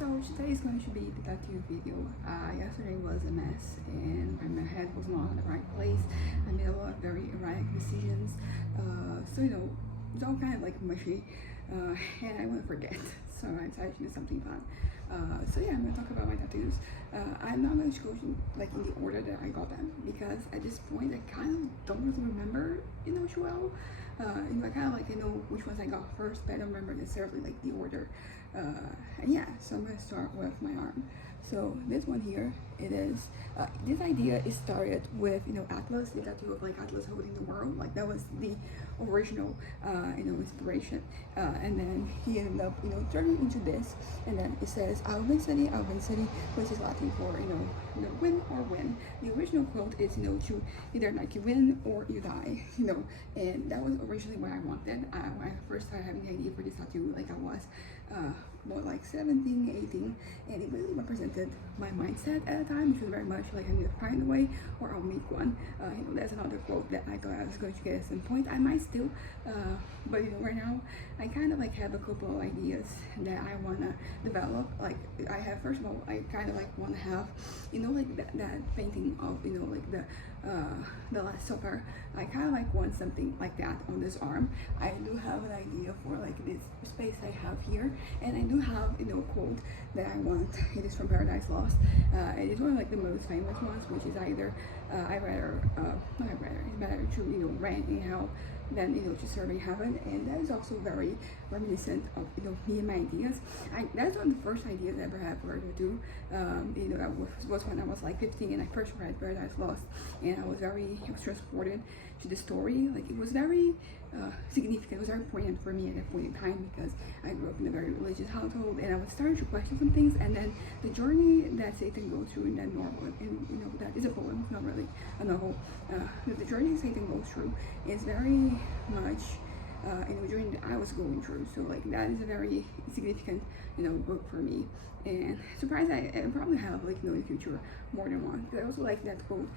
So today is going to be the tattoo video. Yesterday was a mess and my head was not in the right place. I made a lot of very erratic decisions. So it's all kind of like mushy and I want to forget. So I decided to do something fun. So yeah, I'm going to talk about my tattoos. I'm not going to go like in the order that I got them because at this point I kind of don't really remember, too well. I kind of like know which ones I got first, but I don't remember necessarily like the order. And yeah, so I'm gonna start with my arm. So this one here, it is. This idea is started with Atlas, the tattoo of like Atlas holding the world. Like that was the original inspiration. And then he ended up turning into this, and then it says Au Vincere, which is Latin for win or win. The original quote is to either like you win or you die. And that was originally what I wanted. When I first started having the idea for this tattoo, like I was more like 17, 18, and it really represented my mindset at the time, which was very much like I need to find a way or I'll make one. There's another quote that I thought I was going to get at some point. I might still, but right now I kind of like have a couple of ideas that I want to develop. Like I have, first of all, I kind of like want to have like that painting of like the Last Supper. I kind of like want something like that on this arm. I do have an idea for like this space I have here, and I do have a quote that I want. It is from Paradise Lost. It is one of like the most famous ones, which is either it's better to reign in hell than to serve in heaven, and that is also very reminiscent of me and my ideas. That's one of the first ideas I ever had for to do. That was when I was like 15 and I first read Paradise Lost, and I was transported to the story. Like it was very significant. It was very poignant for me at that point in time because I grew up in a very religious household, and I was starting to question some things. And then the journey that Satan goes through in that novel, and that is a poem, not really a novel. The journey Satan goes through is very much journey that I was going through. So like that is a very significant book for me. And surprised I probably have like in the future more than one. I also like that quote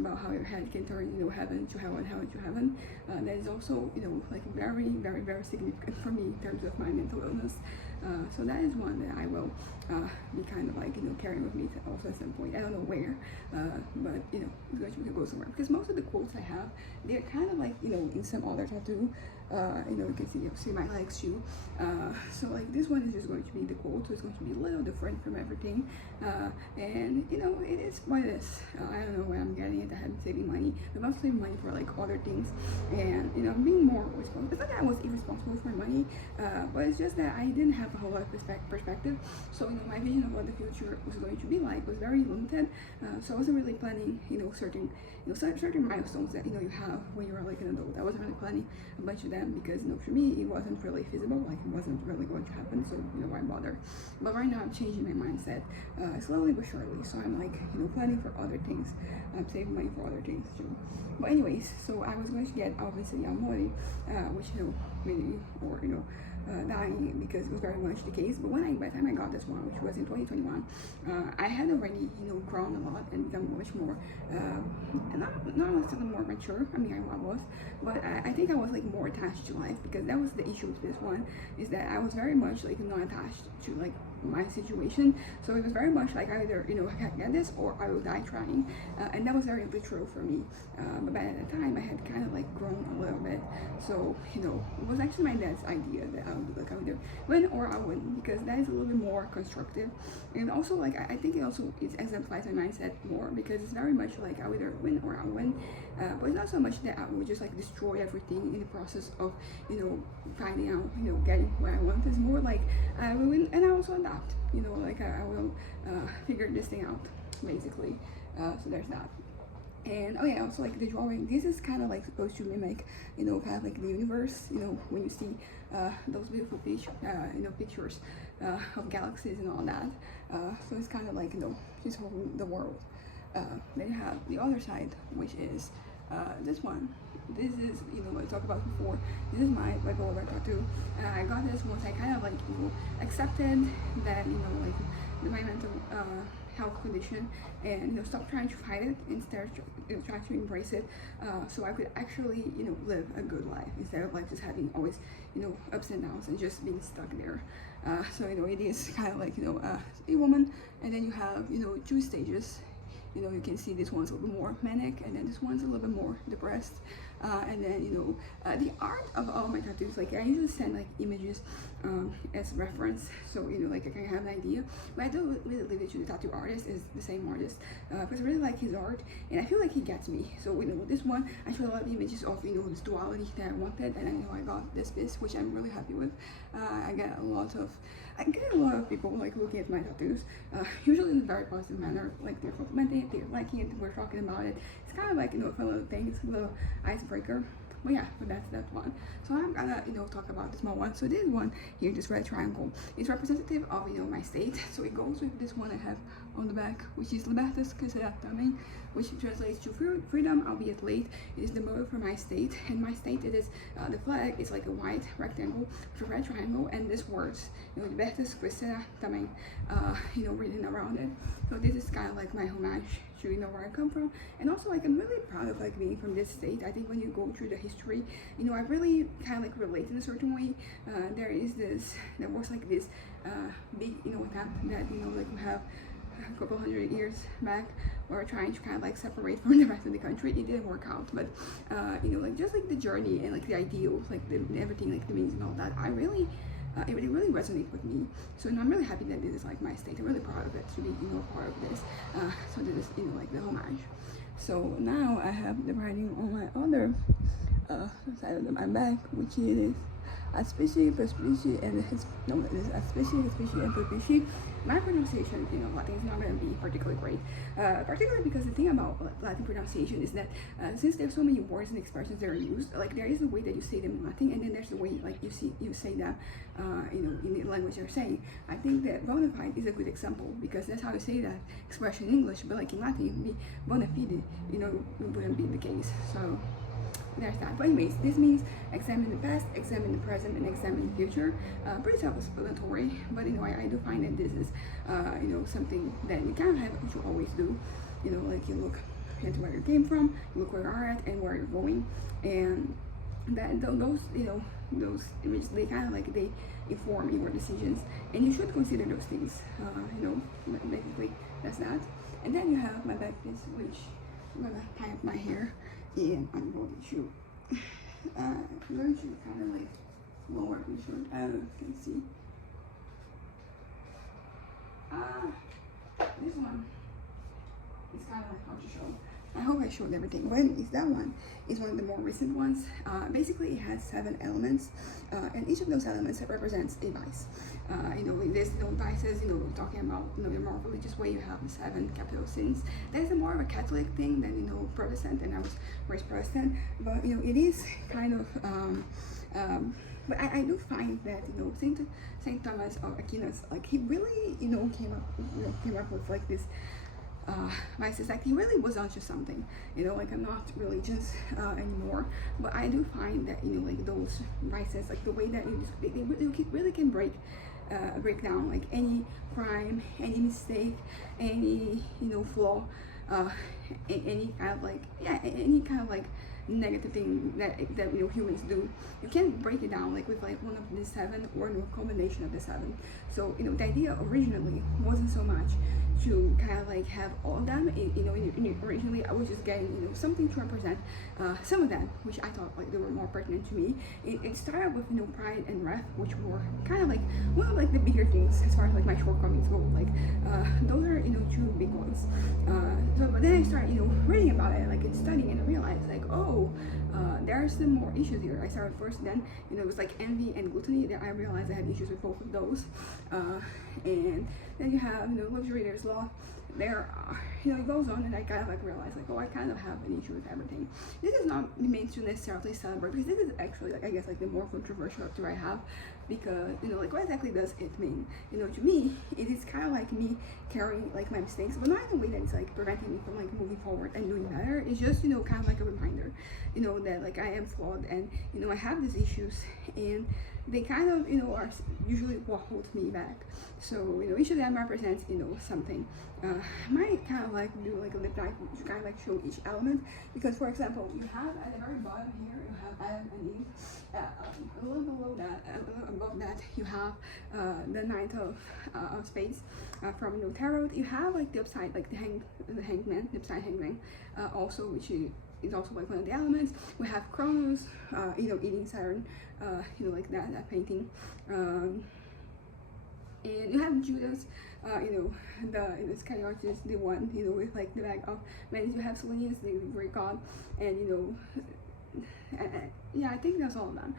about how your head can turn heaven to hell and hell to heaven. That is also like very very very significant for me in terms of my mental illness. So that is one that I will be kind of like carrying with me to also at some point. I don't know where, but it's going to go somewhere because most of the quotes I have, they're kind of like in some other tattoo. You can see my legs too. So like this one is just going to be the quote, so it's going to be a little different from everything. And it is what it is. I don't know where I'm getting it. I have been saving money. I'm also saving money for like other things, and I'm being more responsible. It's not that I was irresponsible for money, but it's just that I didn't have a whole lot of perspective. So my vision of what the future was going to be like was very limited. So I wasn't really planning certain milestones that you have when you're like an adult. I wasn't really planning a bunch of them because for me it wasn't really feasible. Like it wasn't really going to happen. So why bother? But right now I'm changing my mindset slowly but surely. So I'm like planning for other things. I'm saving money for other things too. But anyways, so I was going to get Au Vincere Amore, which really or dying because it was very much the case. But by the time I got this one, which was in 2021, I had already grown a lot and become much more and not necessarily more mature. I mean I was, but I think I was like more attached to life, because that was the issue with this one, is that I was very much like not attached to like my situation. So it was very much like either I can't get this or I will die trying, and that was very literal for me. But at the time I had kind of like grown a little bit, so it was actually my dad's idea that I would like I would either win or I wouldn't, because that is a little bit more constructive. And also like I think it exemplifies my mindset more, because it's very much like I would either win or I win, but it's not so much that I would just like destroy everything in the process of finding out getting what I want. It's more like I will win and I also adapt, like I will figure this thing out basically. So there's that. And oh yeah, also like the drawing, this is kind of like supposed to mimic kind of like the universe, when you see those beautiful pictures of galaxies and all that. So it's kind of like just holding the world. Then you have the other side, which is this one. This is what I talked about before. This is my bipolar tattoo. I got this once I kind of like accepted that like my mental health condition, and stop trying to fight it, instead try to embrace it, so I could actually live a good life, instead of like just having always ups and downs and just being stuck there. So it is kind of like a woman, and then you have two stages. You can see this one's a little bit more manic, and then this one's a little bit more depressed. And then the art of all my tattoos, like I usually send like images as reference, so like I can have an idea, but I don't really leave it to the tattoo artist. Is the same artist, because I really like his art, and I feel like he gets me. So this one I showed a lot of images of this duality that I wanted, and I got this piece, which I'm really happy with. I get a lot of people like looking at my tattoos, usually in a very positive manner, like they're complimenting it, they're liking it, we're talking about it. It's kind of like a fun little thing, it's a little icebreaker. But yeah, but that's that one. So I'm gonna talk about the small one. So this one here, this red triangle, is representative of my state. So it goes with this one I have on the back, which is Libertas que será também, which translates to freedom, albeit late. It is the motto for my state, and my state, it is the flag is like a white rectangle with a red triangle, and this words, Libertas que será também, written around it. So this is kind of like my homage to where I come from, and also like I'm really proud of like being from this state. I think when you go through the history, I really kind of like relate in a certain way. There was like this big attempt that like we have a couple hundred years back, or trying to kind of like separate from the rest of the country. It didn't work out, but like just like the journey and like the ideals, like everything, like the means and all that, I really it really resonates with me. So I'm really happy that this is like my state. I'm really proud of it to be part of this. So this is like the homage. So now I have the writing on my other side of my back, which is a species per species, and it is a species and per species. My pronunciation Latin is not going to be particularly great, particularly because the thing about Latin pronunciation is that since there's so many words and expressions that are used, like there is a way that you say them in Latin, and then there's the way like you say them in the language you're saying. I think that bona fide is a good example, because that's how you say that expression in English, but like in Latin it would be bona fide, it wouldn't be the case. So there's that. But anyways, this means examine the past, examine the present, and examine the future. Pretty self-explanatory, but I do find that this is something that you kind of have to always do. Like you look at where you came from, you look where you are at, and where you're going, and that those images, they kind of like they inform your decisions, and you should consider those things. Basically that's that. And then you have my back piece, which I'm gonna tie up my hair, and I'm going to kind of like lower my shirt. I don't know if you can see. This one is kind of like hard to show. I hope I showed everything. When is that one? Is one of the more recent ones. Basically, it has 7 elements, and each of those elements represents a vice. With this, vices, we're talking about, the more religious way, you have the 7 capital sins. That's more of a Catholic thing than, Protestant, and I was raised Protestant, but, it is kind of, but I do find that, Saint Thomas of Aquinas, like, he really, came up with, like, this, vices. Like, he really was onto something, like, I'm not religious anymore, but I do find that, like, those vices, like, the way that they really can break down, like, any crime, any mistake, any, flaw, any kind of like, any kind of like negative thing that humans do. You can break it down like with like one of the 7 or a combination of the 7. So the idea originally wasn't so much to kind of like have all of them. Originally I was just getting something to represent some of them, which I thought like they were more pertinent to me. It started with pride and wrath, which were kind of like one of like the bigger things as far as like my shortcomings go. Like those are 2 big ones. But then I started reading about it, like studying, and I realized like, oh, there are some more issues here. I started first, then it was like envy and gluttony that I realized I had issues with both of those, and then you have luxury, there's law, there it goes on, and I kind of like realized like, oh, I kind of have an issue with everything. This is not meant to necessarily celebrate, because this is actually like, I guess, like the more controversial that I have, because like what exactly does it mean? To me it is kind of like me carrying like my mistakes, but not in a way that it's like preventing me from like moving forward and doing better. It's just kind of like a reminder that like I am flawed, and I have these issues, and they kind of, are usually what holds me back. So, each of them represents, something. I might kind of like do like a lip dive to kind of like show each element, because for example, you have at the very bottom here, you have Adam and Eve. A little below that, a little above that, you have the Knight of Spades from Tarot. You have like the upside, like the hangman, the upside hangman, also, which is also like one of the elements. We have Kronos, eating Saturn, like that painting. And you have Judas, the Iscariot is the one, with like the bag of men. You have Selenius, the Greek god, and yeah, I think that's all of them.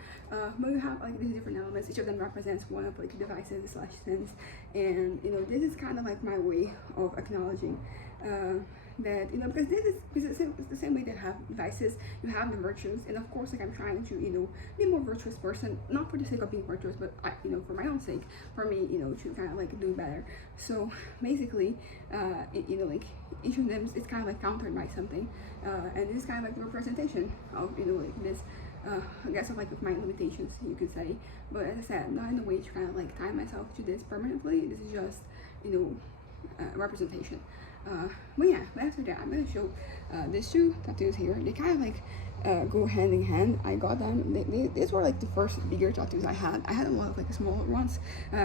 But you have like these different elements. Each of them represents one of like the devices / sins, and this is kind of like my way of acknowledging that, because it's the same way they have vices, you have the virtues. And of course, like, I'm trying to be a more virtuous person, not for the sake of being virtuous, but for my own sake, for me, to kind of like do better. So basically, like each of them is kind of like countered by something, and this is kind of like the representation of like this, I guess, of like of my limitations, you could say. But as I said, not in a way to kind of like tie myself to this permanently. This is just representation. But yeah, after that, I'm gonna show these two tattoos here. They kind of like go hand in hand. I got them. These were like the first bigger tattoos I had. I had a lot of like smaller ones.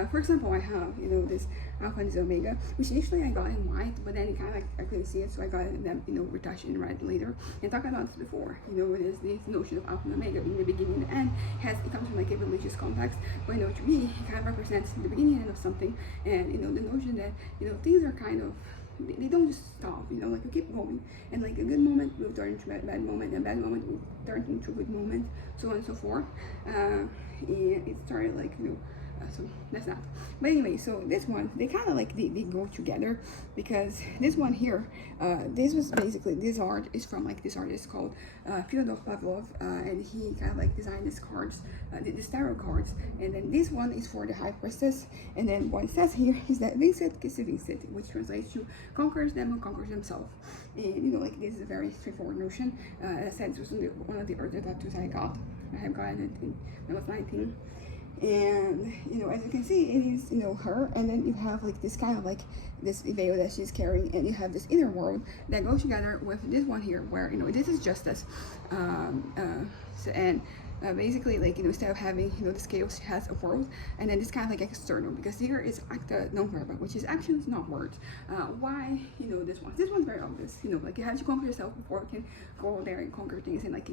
For example, I have this Alpha and Omega, which initially I got in white, but then it kind of like I couldn't see it, so I got them retouched in red later. And talking about this before, it is this notion of Alpha and Omega in the beginning and the end. It comes from like a religious context, but to me, it kind of represents the beginning and end of something, and the notion that things are kind of, they don't just stop, like you keep going, and like a good moment will turn into a bad moment, and a bad moment will turn into a good moment, so on and so forth. And it started like so that's that. But anyway, so this one, they kind of like they go together, because this one here, this was basically, this art is from like this artist called Fyodor Pavlov, and he kind of like designed these cards, these tarot cards. And then this one is for the High Priestess, and then what it says here is that Vincit que se Vincit, which translates to conquers them who conquers themselves. And like this is a very straightforward notion. As I said, this was one of the earlier tattoos I got. I have gotten it when I was 19. And as you can see, it is her, and then you have like this kind of like this veil that she's carrying, and you have this inner world that goes together with this one here, where this is justice, and basically, like instead of having the scales, she has a world, and then this kind of like external, because here is acta non verba, which is actions, not words. Why this one's very obvious, like you have to conquer yourself before you can go there and conquer things and like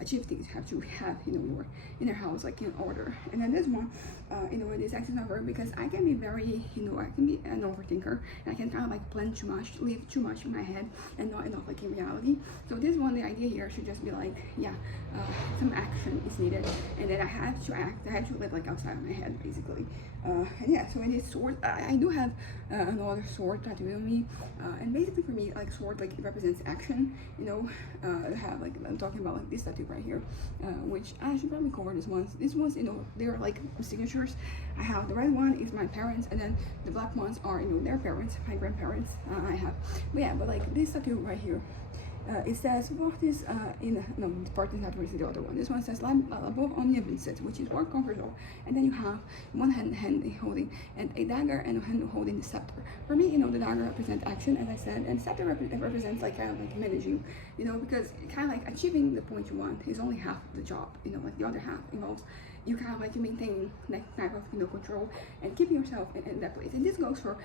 achieve things. You have to have your inner house like in order. And then this one, it is actions, not verb, because I can be very I can be an overthinker, and I can kind of like plan too much, leave too much in my head, and not enough like in reality. So this one, the idea here should just be like, some action is needed, and then I have to act. I have to live like outside of my head, basically. And yeah, so in this sword, I do have another sword tattooed on me, and basically for me, like sword, like it represents action. I have like, I'm talking about like this tattoo right here, which I should probably cover this ones. These ones, they're like signatures. I have the red one is my parents, and then the black ones are their parents, my grandparents. I have, but like this tattoo right here. It says Fortis Fortis tattoo is the other one. This one says above omnia vincit, which is what conquers all. And then you have one hand holding and a dagger, and a hand holding the scepter. For me, the dagger represents action, as I said, and the scepter represents like kind of like managing, because kind of like achieving the point you want is only half the job. Like the other half involves you kind of like maintaining that type of control and keeping yourself in that place. And this goes for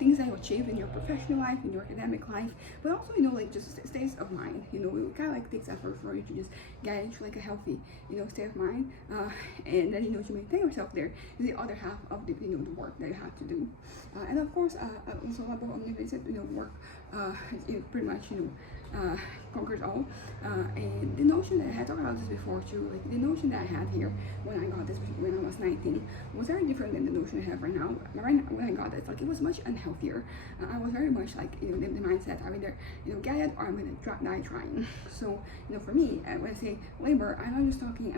things that you achieve in your professional life, in your academic life, but also like just states of mind. It kind of like takes effort for you to just get into like a healthy state of mind, and then to maintain yourself there is the other half of the the work that you have to do. And of course, also about omnipresent work, pretty much conquers all. And the notion that I had talked about this before too, like the notion that I had here when I got this when I was 19 was very different than the notion I have right now. Right now, when I got it, like it was much unhealthier. I was very much like the mindset, I either get it or I'm gonna die trying. So for me, when I say labor, I'm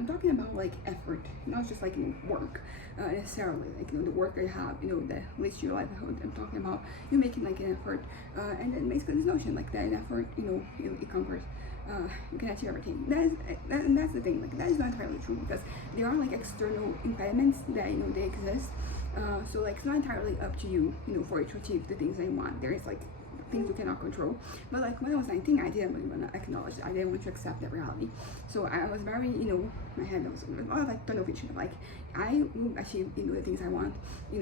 talking about like effort, not just like work necessarily, like the work that you have, that leads to your livelihood. I'm talking about you making like an effort, and then basically this notion like that effort, it conquers. You can achieve everything. And that's the thing. Like that is not entirely true because there are like external impediments that they exist. So like it's not entirely up to you, for you to achieve the things that you want. There is like things you cannot control. But like when I was 19, I didn't really want to acknowledge it. I didn't want to accept that reality. So I was very, my head was a lot of like tunnel vision. Like I will achieve, the things I want,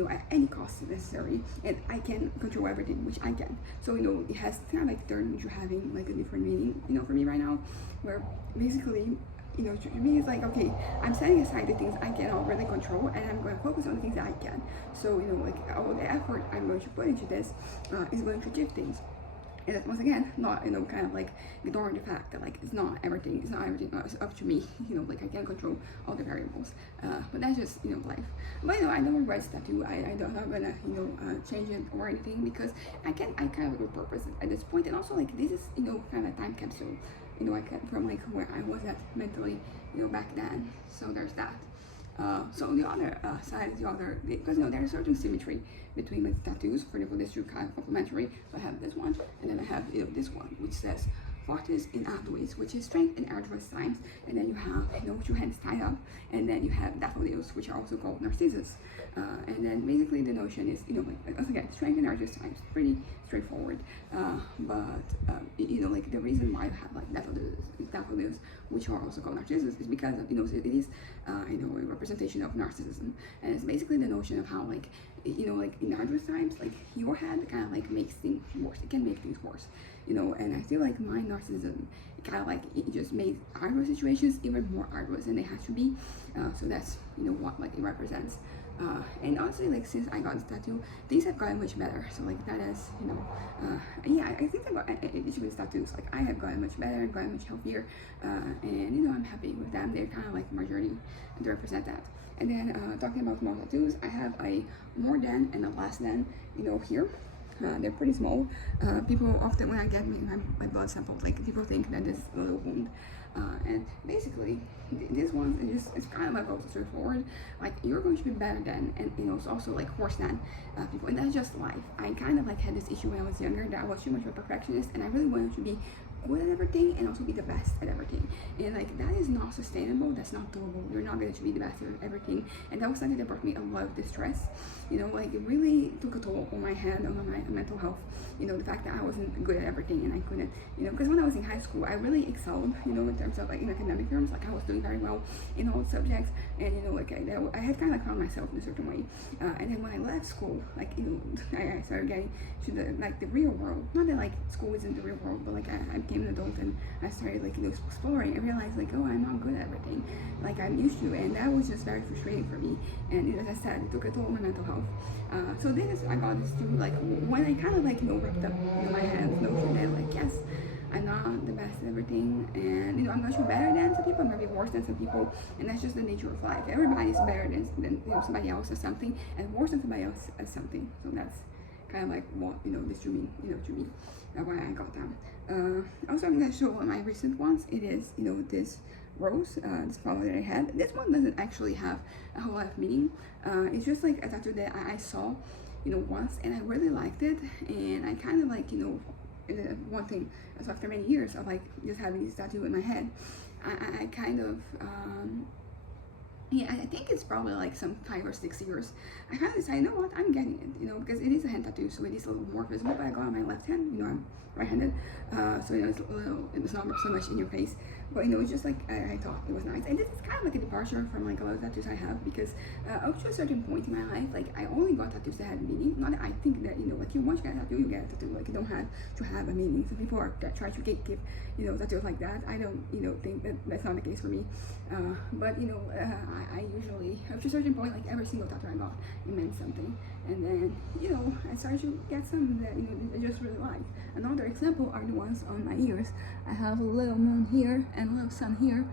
at any cost necessary, and I can control everything, which I can. So it has kind of like turned into having like a different meaning, for me right now, where basically, to me it's like, okay, I'm setting aside the things I cannot really control, and I'm going to focus on the things that I can. So like all the effort I'm going to put into this is going to achieve things. And that's once again not kind of like ignoring the fact that like it's not everything it's up to me. Like I can't control all the variables, but that's just life. But I don't regret tattoo. I'm not gonna change it or anything because I kind of repurpose it at this point. And also like this is kind of a time capsule, I can from like where I was at mentally back then. So there's that. So the other side is because there's certain symmetry between my tattoos. For example, this two kind of complementary. So I have this one, and then I have this one, which says fortis in arduis, which is strength in arduous times. And then you have two hands tied up, and then you have daffodils, which are also called narcissus. And then basically the notion is like once again, strength in arduous times, pretty straightforward. But like the reason why I have like daffodils, which are also called narcissus, is because it is a representation of narcissism, and it's basically the notion of how like like in arduous times, like your head kind of like makes things worse. It can make things worse, and I feel like my narcissism kind of like it just makes arduous situations even more arduous than they have to be. So that's what like it represents. And honestly, like since I got this tattoo, things have gotten much better. So like that is, yeah, I think I got each with tattoos. Like I have gotten much better, gotten much healthier, and I'm happy with them. They're kind of like my journey to represent that. And then talking about small tattoos, I have a more than and a less than, here. They're pretty small. People often, when I get my blood samples, like people think that this is a little wound. And basically, this one it's kind of like also straightforward. Like you're going to be better than, and it's also like worse than people, and that's just life. I kind of like had this issue when I was younger that I was too much of a perfectionist, and I really wanted to be good at everything and also be the best at everything, and like that is not sustainable. That's not doable. You're not going to be the best at everything, and that was something that brought me a lot of distress. Like it really took a toll on my head, on my mental health. The fact that I wasn't good at everything and I couldn't, because when I was in high school, I really excelled, in terms of like in academic terms. Like I was doing very well in all subjects, and like I had kind of like found myself in a certain way. And then when I left school, like I started getting to the real world. Not that like school isn't the real world, but like I became an adult and I started like exploring. I realized like, oh, I'm not good at everything like I'm used to, and that was just very frustrating for me. And as I said, it took a toll on my mental health. So I got this too, like when I kind of like wrapped up my hands notion that like, yes, I'm not the best at everything, and I'm not sure better than some people. I'm gonna be worse than some people, and that's just the nature of life. Everybody's better than somebody else at something, and worse than somebody else at something. So that's kind of like what this to me, to me, why I got them. Also, I'm gonna show one of my recent ones. It is this rose, this flower that I had. This one doesn't actually have a whole lot of meaning. It's just like a tattoo that I saw once, and I really liked it, and I kind of like one thing. So after many years of like just having this tattoo in my head, I kind of yeah, I think it's probably like some 5 or 6 years. I kind of decided, you know what, I'm getting it, because it is a hand tattoo, so it is a little more visible. But I got on my left hand, I'm right-handed, so it's not so much in your face. But it's just like I thought it was nice, and this is kind of like a departure from like a lot of tattoos I have, because up to a certain point in my life, like I only got tattoos that had meaning. Not that I think that like you once you get a tattoo, you get a tattoo. Like you don't have to have a meaning. Some people are that try to gatekeep tattoos like that. I don't think that that's not the case for me. But I usually up to a certain point, like every single tattoo I got, it meant something. And then I started to get some that I just really like. Another example are the ones on my ears. I have a little moon here and a little sun here,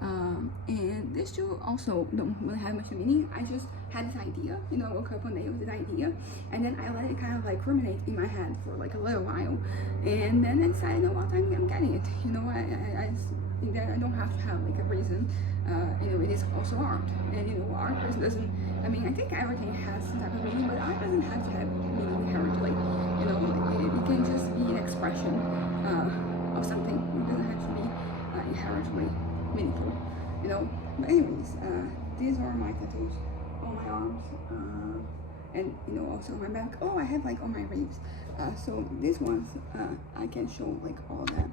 and these two also don't really have much meaning. I just had this idea, I woke up one day with this idea, and then I let it kind of like ruminate in my head for like a little while, and then I decided, I'm getting it. I think that I don't have to have like a reason. It is also art, and art doesn't. I mean, I think everything has some type of meaning, but art doesn't have to have meaning inherently. It can just be an expression of something largely meaningful, you know. But anyways, these are my tattoos on my arms, and you know, also on my back. Oh, I have like on my ribs. So these ones, I can show like all of them.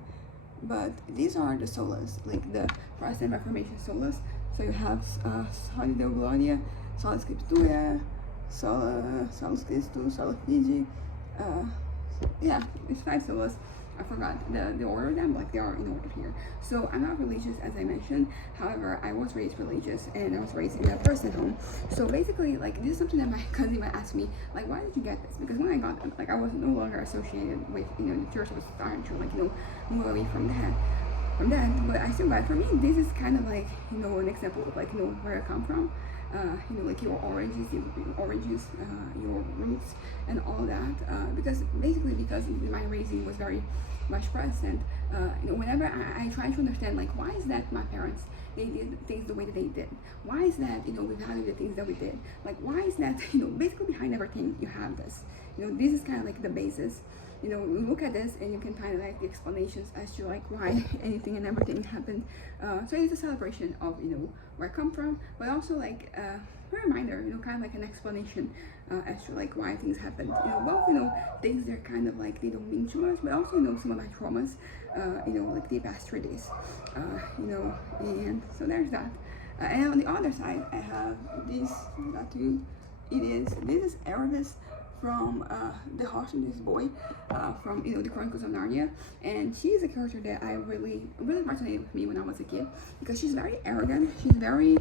But these are the solas, like the Protestant Reformation solas. So you have Soli Deo Gloria, Sola Scriptura, Solus Christus, Sola Fide. Yeah, it's 5 solas. I forgot the order of them, like they are in order here. So I'm not religious, as I mentioned. However, I was raised religious, and I was raised in a Protestant home. So basically, like, this is something that my cousin might ask me, like, why did you get this? Because when I got them, like, I was no longer associated with, you know, the church was starting to, like, you know, move away from that. But I still got, for me, this is kind of like, you know, an example of, like, you know, where I come from. You know, like your oranges, your roots, and all that. Because basically, because my raising was very much Protestant, you know, whenever I try to understand, like, why is that my parents, they did things the way that they did? Why is that, you know, we value the things that we did? Like, why is that, you know, basically behind everything you have this. You know, this is kind of like the basis. You know, you look at this and you can find like the explanations as to like why anything and everything happened. So it's a celebration of, you know, where I come from, but also like a reminder, you know, kind of like an explanation as to like why things happened. You know, both, you know, things that are kind of like they don't mean too much, but also, you know, some of my traumas, you know, like the past 3 days, you know, and so there's that. And on the other side, I have this tattoo. This is Erebus from the horse and this boy from, you know, the Chronicles of Narnia, and she is a character that I really resonated with me when I was a kid, because she's very arrogant, she's very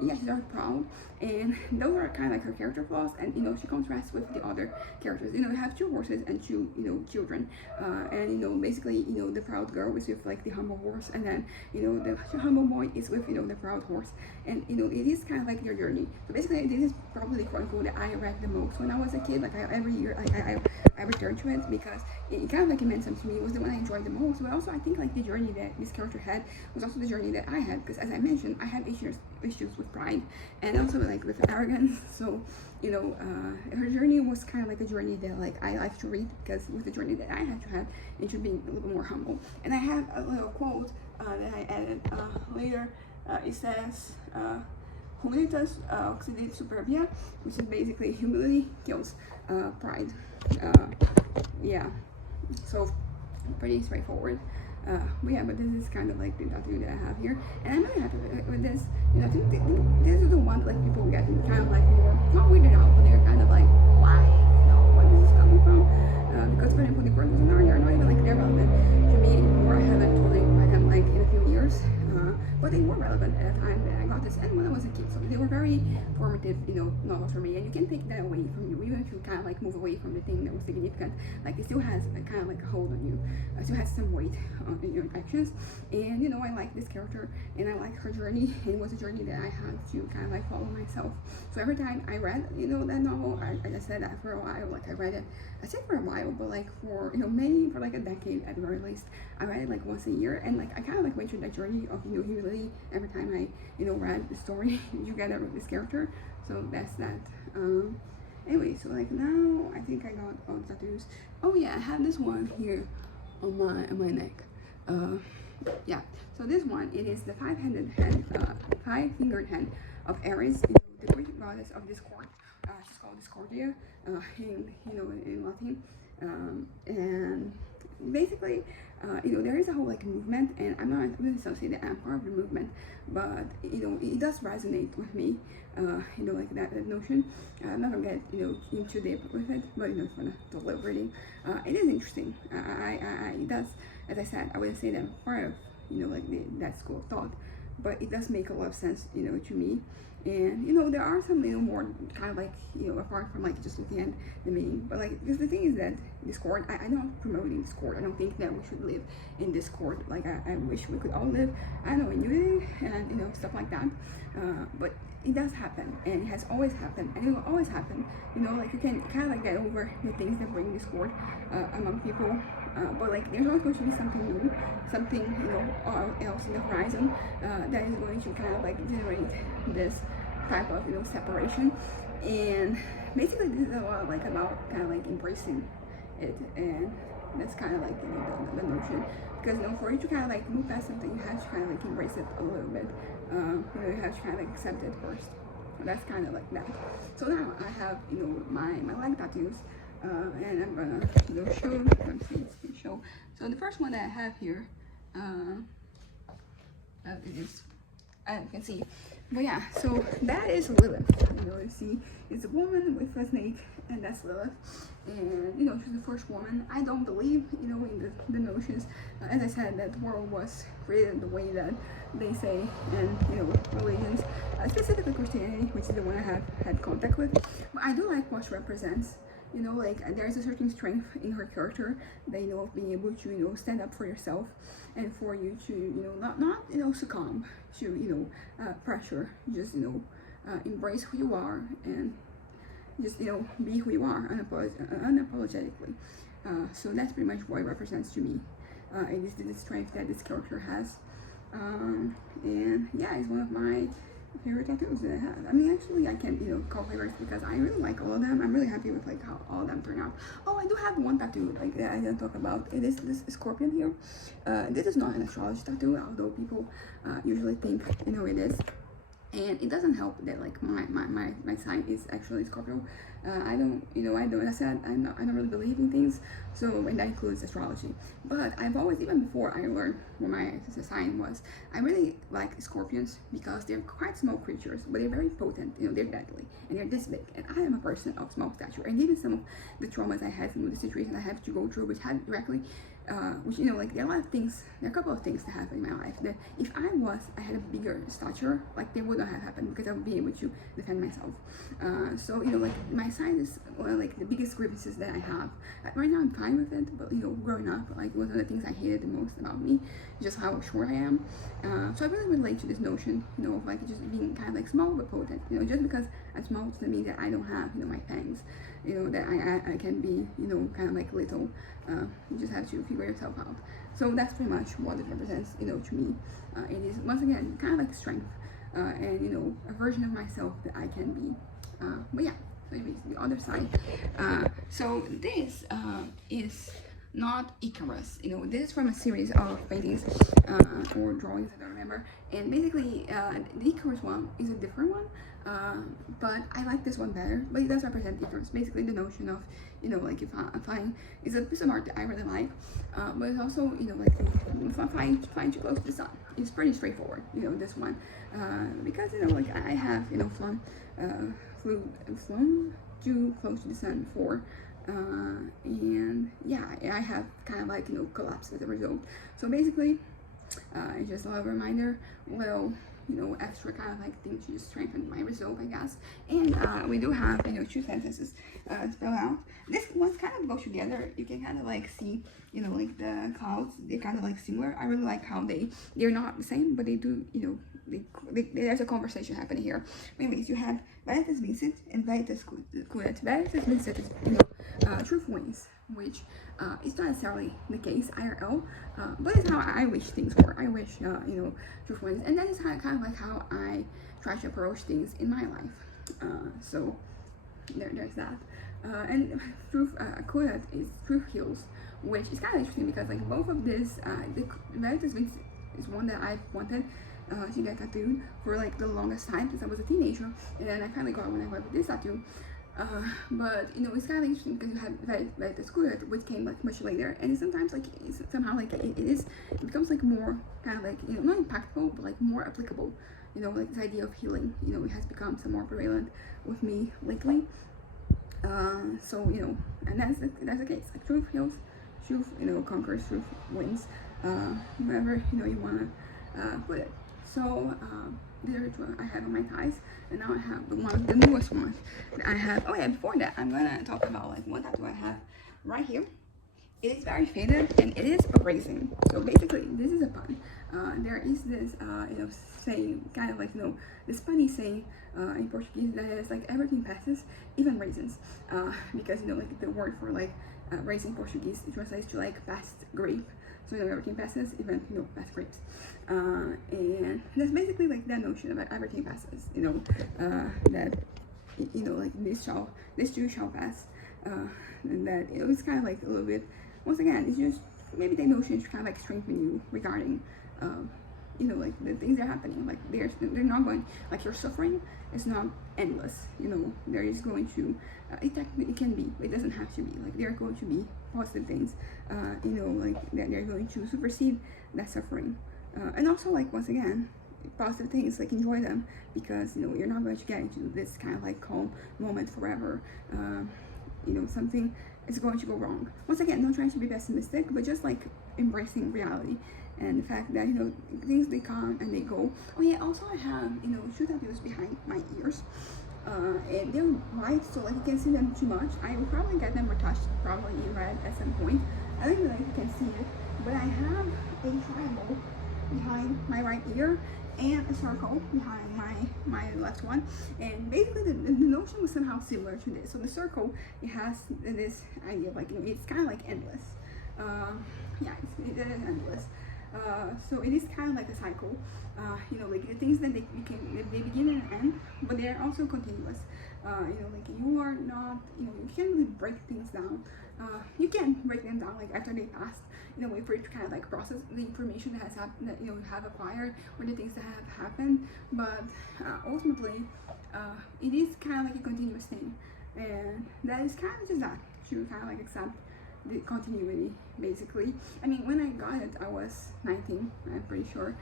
yeah, she's very proud, and those are kind of like her character flaws. And you know, she contrasts with the other characters. You know, you have 2 horses and 2, you know, children, and you know, basically, you know, the proud girl is with like the humble horse, and then, you know, the humble boy is with, you know, the proud horse. And you know, it is kind of like their journey. So basically, this is probably the chronicle that I read the most when I was a kid. Like every year, I returned to it because it kind of like it meant something to me. It was the one I enjoyed the most. But also, I think like the journey that this character had was also the journey that I had, because as I mentioned, I had issues with pride and also like with arrogance. So you know, her journey was kind of like a journey that like I like to read, because with the journey that I had to have into being a little more humble. And I have a little quote that I added later. It says, Humilitas oxidates superbia, which is basically humility kills pride. Yeah, so pretty straightforward. But yeah, but this is kind of like the tattoo that I have here, and I'm really happy with this. You know, I think this is the one that like people get kind of like more, not weirded out, but they're kind of like, why? You know, where this is coming from? Because for example, the Chronicles of Narnia are not even like they're relevant to me anymore. I haven't totally read them like in a few years, but they were relevant at the time that I got this, and when I was a kid. So they were very formative, you know, novels for me. And you can take that away from you, even if you kind of like move away from the thing that was significant. Like it still has a kind of like a hold on you. It still has some weight in your actions. And you know, I like this character, and I like her journey. And it was a journey that I had to kind of like follow myself. So every time I read, you know, that novel, I just said that for a while. Like I read it, I said for a while, but like for, you know, for like a decade at the very least. I read it like once a year, and like I kind of like went through that journey of, you know, humility every time I, you know, read the story together with this character. So that's that. Anyway, so like now I think I got all the tattoos. Oh yeah, I have this one here on my neck. Yeah, so this one, it is the five-fingered hand of Ares, you know, the Greek goddess of discord. She's called Discordia in Latin. And basically, you know, there is a whole like movement, and I'm not really associated that I'm part of the movement, but you know, it does resonate with me. You know, like that notion. I'm not gonna get, you know, in too deep with it, but you know, for the deliberating, it is interesting. It does, as I said, I wouldn't say that I'm part of, you know, like that school of thought, but it does make a lot of sense, you know, to me. And you know, there are some, you know, more kind of like, you know, apart from like just looking at the meaning, but like, because the thing is that Discord, I'm not promoting Discord. I don't think that we should live in Discord. Like I wish we could all live, I don't know, in unity and, you know, stuff like that. But it does happen, and it has always happened, and it will always happen. You know, like you can kind of like get over the things that bring discord among people, but like there's always going to be something new, something, you know, else in the horizon that is going to kind of like generate this type of, you know, separation. And basically this is a lot like about kind of like embracing it, and that's kind of like, you know, the notion because you know, for you to kind of like move past something, you have to kind of like embrace it a little bit. You know, you have to kind of like accept it first. So that's kind of like that. So now I have, you know, my leg tattoos, and I'm gonna, you know, show. Let's see, show. So the first one that I have here, it is, as you can see. But yeah, so that is Lilith. You know, you see, it's a woman with a snake, and that's Lilith. And you know, she's the first woman. I don't believe, you know, in the notions, as I said, that the world was created the way that they say, and you know, religions, specifically Christianity, which is the one I have had contact with. But I do like what she represents. You know, like there's a certain strength in her character that, you know, of being able to, you know, stand up for yourself, and for you to, you know, not you know, succumb to, you know, pressure. Just, you know, embrace who you are, and just, you know, be who you are unapologetically. So that's pretty much what it represents to me. It is the strength that this character has, and yeah, it's one of my favorite tattoos that I have. I mean, actually, I can't, you know, call favorites because I really like all of them. I'm really happy with like how all of them turn out. Oh, I do have one tattoo like that I didn't talk about. It is this scorpion here. This is not an astrology tattoo, although people usually think, you know, it is. And it doesn't help that like my sign is actually Scorpio. I don't, you know, as I said, I don't really believe in things, so, and that includes astrology. But I've always, even before I learned what my sign was, I really like scorpions because they're quite small creatures, but they're very potent. You know, they're deadly, and they're this big. And I am a person of small stature, and given some of the traumas I had, some of the situations I had to go through, which had directly, which, you know, like there are a lot of things, there are a couple of things that happened in my life that if I had a bigger stature, like they wouldn't have happened because I would be able to defend myself. So, you know, like my sign is one of like the biggest grievances that I have. Right now I'm fine with it, but you know, growing up, like one of the things I hated the most about me is just how short I am. So I really relate to this notion, you know, of like just being kind of like small but potent. You know, just because I'm small doesn't mean that I don't have, you know, my fangs. You know, that I can be, you know, kind of like little. You just have to figure yourself out. So that's pretty much what it represents, you know, to me. It is, once again, kind of like strength, and, you know, a version of myself that I can be. But yeah, so anyways, the other side. So this is not Icarus. You know, this is from a series of paintings or drawings, I don't remember. And basically, the Icarus one is a different one. But I like this one better, but it does represent Icarus. Basically the notion of, you know, like if I find, it's a piece of art that I really like, but it's also, you know, like if I find too close to the sun. It's pretty straightforward, you know, this one, because, you know, like I have, you know, flown too close to the sun before, and yeah, I have kind of like, you know, collapsed as a result. So basically, it's just a little reminder, little, you know, extra kind of like thing to just strengthen my resolve, I guess. And we do have, you know, 2 sentences spelled out. This ones kind of go together. You can kind of like see, you know, like the clouds, they're kind of like similar. I really like how they're not the same, but they do, you know, there's a conversation happening here. Anyways, you have Veritas Vincit and Veritas Curat. Veritas Vincit is, you know, truth wins, which is not necessarily the case IRL, but it's how I wish things were. I wish, you know, truth wins, and that is how, kind of like how I try to approach things in my life. So there's that. And truth Curat is truth heals, which is kind of interesting because like both of this, the Veritas Vincit is one that I've wanted to get tattooed for like the longest time since I was a teenager, and then I finally got when I got this tattoo. But you know, it's kind of interesting because you have Veritas Curat, which came like much later, and sometimes like it's somehow like it becomes like more kind of like, you know, not impactful but like more applicable. You know, like this idea of healing, you know, it has become some more prevalent with me lately. So, you know, and that's the case. Like truth heals, truth, you know, conquers, truth wins. Whatever, you know, you wanna put it. So these are 2 I have on my ties, and now I have the newest one that I have. Oh yeah, before that, I'm gonna talk about like one tattoo I have right here. It is very faded and it is erasing. So basically, this is a pun. There is this, you know, saying, kind of like, you know, this funny saying in Portuguese that is like everything passes, even raisins, because, you know, like the word for like raisin in Portuguese, it translates to like past grape. So, you know, everything passes, even, you know, past grapes. And that's basically like that notion about everything passes, you know, that, you know, like this too shall pass, and that, you know, it's kind of like a little bit, once again, it's just maybe the notion should kind of like strengthen you regarding you know, like the things that are happening. Like they're not going, like your suffering is not endless, you know. There is going to it can be, it doesn't have to be, like there are going to be positive things, you know, like that they're going to supersede that suffering, and also like once again, positive things, like enjoy them, because you know you're not going to get into this kind of like calm moment forever. You know, something is going to go wrong. Once again, not trying to be pessimistic, but just like embracing reality and the fact that, you know, things, they come and they go. Oh yeah, also I have, you know, two tattoos behind my ears, and they're white, so like you can see them too much. I will probably get them retouched, probably in red at some point. I don't know if you can see it, but I have a triangle behind my right ear and a circle behind my left one, and basically the notion was somehow similar to this. So the circle, it has this idea of like, you know, it's kind of like endless. Yeah, it is endless. So it is kind of like a cycle. You know, like the things that they begin and end, but they are also continuous. You know, like you are not, you know, you can't really break things down. You can break them down like after they passed, in a way for you to kind of like process the information that has happened, that, you know, you have acquired, or the things that have happened. But ultimately, it is kind of like a continuous thing, and that is kind of just that, to kind of like accept the continuity, basically. I mean, when I got it, I was 19, I'm pretty sure,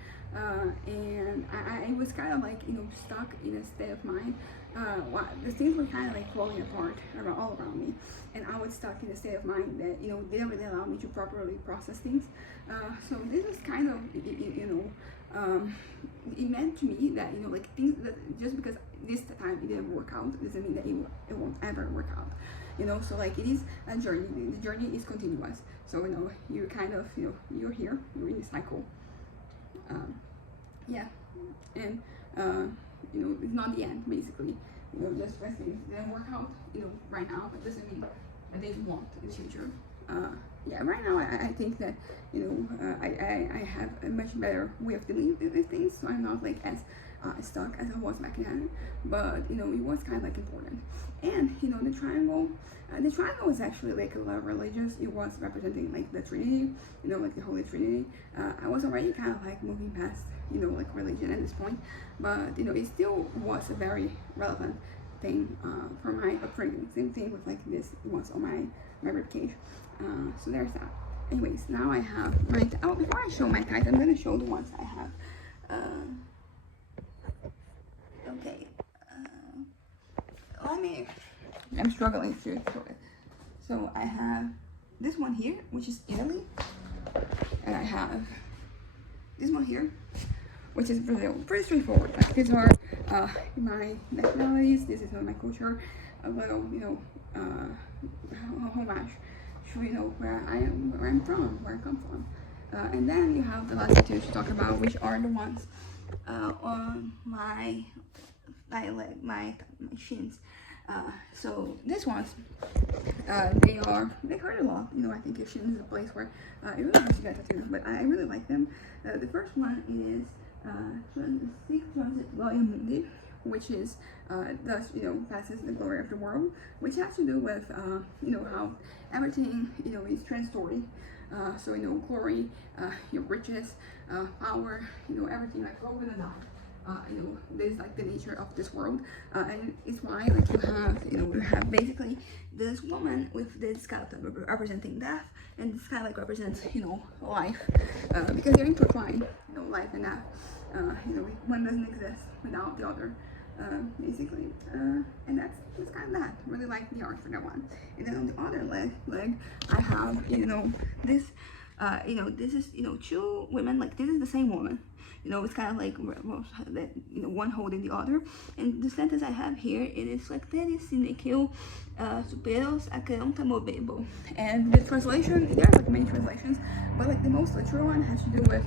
and I was kind of like, you know, stuck in a state of mind. The things were kind of like falling apart all around me, and I was stuck in a state of mind that, you know, didn't really allow me to properly process things. So this was kind of, you know, it meant to me that, you know, like things that just because this time it didn't work out doesn't mean that it won't ever work out. You know, so like it is a journey. The journey is continuous. So, you know, you kind of, you know, you're here, you're in the cycle. Yeah, and you know, it's not the end, basically. You know, just because things didn't work out, you know, right now, it doesn't mean that they won't in the future. Yeah, right now I think that, you know, I have a much better way of dealing with things, so I'm not like as stuck as I was back then. But you know, it was kind of like important. And you know, the triangle was actually like a lot of religious. It was representing like the Trinity, you know, like the Holy Trinity. I was already kind of like moving past, you know, like religion at this point, but you know, it still was a very relevant thing for my upbringing. Same thing with like this was on my ribcage. So there's that. Anyways, now I have my before I show my ties, I'm gonna show the ones I have. Okay, I'm struggling to show it. So I have this one here, which is Italy, and I have this one here, which is Brazil. Pretty straightforward. Like these are my nationalities. This is my culture. A little, you know, homage to, you know, where I'm from, where I come from. And then you have the last two to talk about, which are the ones on my leg, my shins. So these ones, they hurt a lot. You know, I think your shin is a place where it really hurts to get tattoos, but I really like them. The first one is Sic Transit Gloria Mundi, which is thus, you know, passes the glory of the world, which has to do with you know, how everything, you know, is transitory. So, you know, glory, your riches, power, you know, everything like over the night. You know, this is like the nature of this world, and it's why like you have basically this woman with this skeleton representing death, and this kind of like represents, you know, life, because they're intertwined, you know, life and death. You know, one doesn't exist without the other, basically, and that's kind of that. Really like the art for that one. And then on the other leg, I have, you know, this, you know, this is, you know, two women, like this is the same woman. You know, it's kind of like, well, you know, one holding the other. And the sentence I have here, it is Flecteris sine quo superos acreonta movebo. And the translation, there are like many translations, but like the most literal one has to do with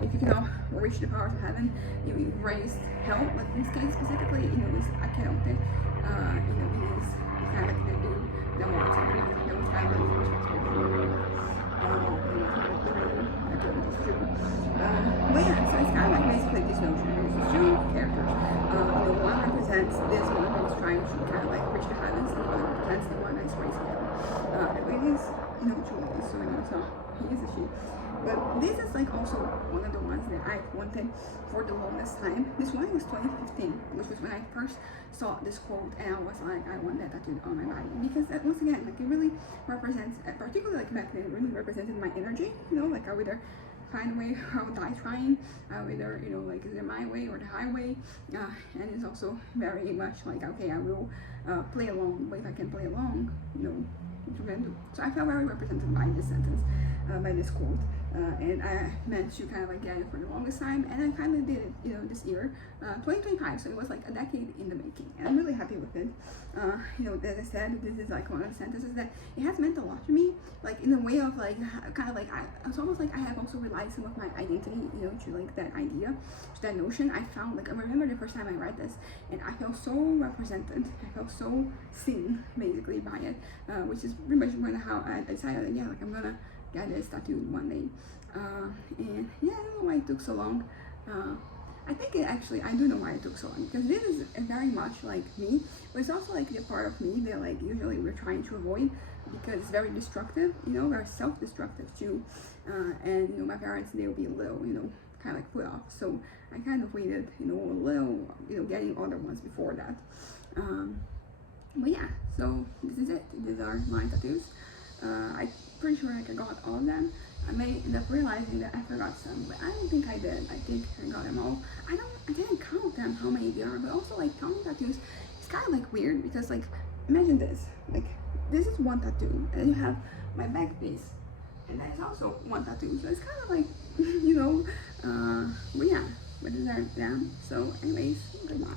if you cannot reach the power of heaven, you raise hell. Like in this case specifically, you know, it's acreonte. You know, it is kind of like the dude that wants everything. That was kind of like responsible for but yeah, so it's kind of like basically this notion. There's two characters. You know, one represents this one that is trying to kind of like reach the heavens, and the other represents the one that is raising hell. It is, you know, truly. So, you know, so he is a she. But this is like also one of the ones that I wanted for the longest time. This one was 2015, which was when I first saw this quote, and I was like, I want that tattooed on my body, because once again, like it really represents, particularly like back then, it really represented my energy. You know, like I would either find a way or I would die trying. I would either, you know, like is it my way or the highway, and it's also very much like, okay, I will play along, but if I can play along, you know, what you're gonna do. So I felt very represented by this sentence, by this quote. And I meant to kind of like get it for the longest time, and I finally did it, you know, this year, 2025. So it was like a decade in the making, and I'm really happy with it. You know, as I said, this is like one of the sentences that it has meant a lot to me, like in a way of like kind of like it's almost like I have also relied some of my identity, you know, to like that idea, to that notion. I found like I remember the first time I read this, and I felt so represented. I felt so seen basically by it, which is pretty much when how I decided, yeah, like I'm gonna get this tattooed one day. And yeah, I don't know why it took so long. I think I do know why it took so long, because this is very much like me, but it's also like the part of me that like usually we're trying to avoid, because it's very destructive, you know, very self-destructive too. And you know, my parents, they'll be a little, you know, kind of like put off, so I kind of waited, you know, a little, you know, getting other ones before that. But yeah, so this is it. These are my tattoos. I'm pretty sure like I got all of them. I may end up realizing that I forgot some, but I don't think I did. I think I got them all. I didn't count them, how many there are, but also like counting tattoos, it's kind of like weird, because like, imagine this, like this is one tattoo, and you have my back piece, and that is also one tattoo, so it's kind of like, you know, but yeah, but these are them. So anyways, goodbye.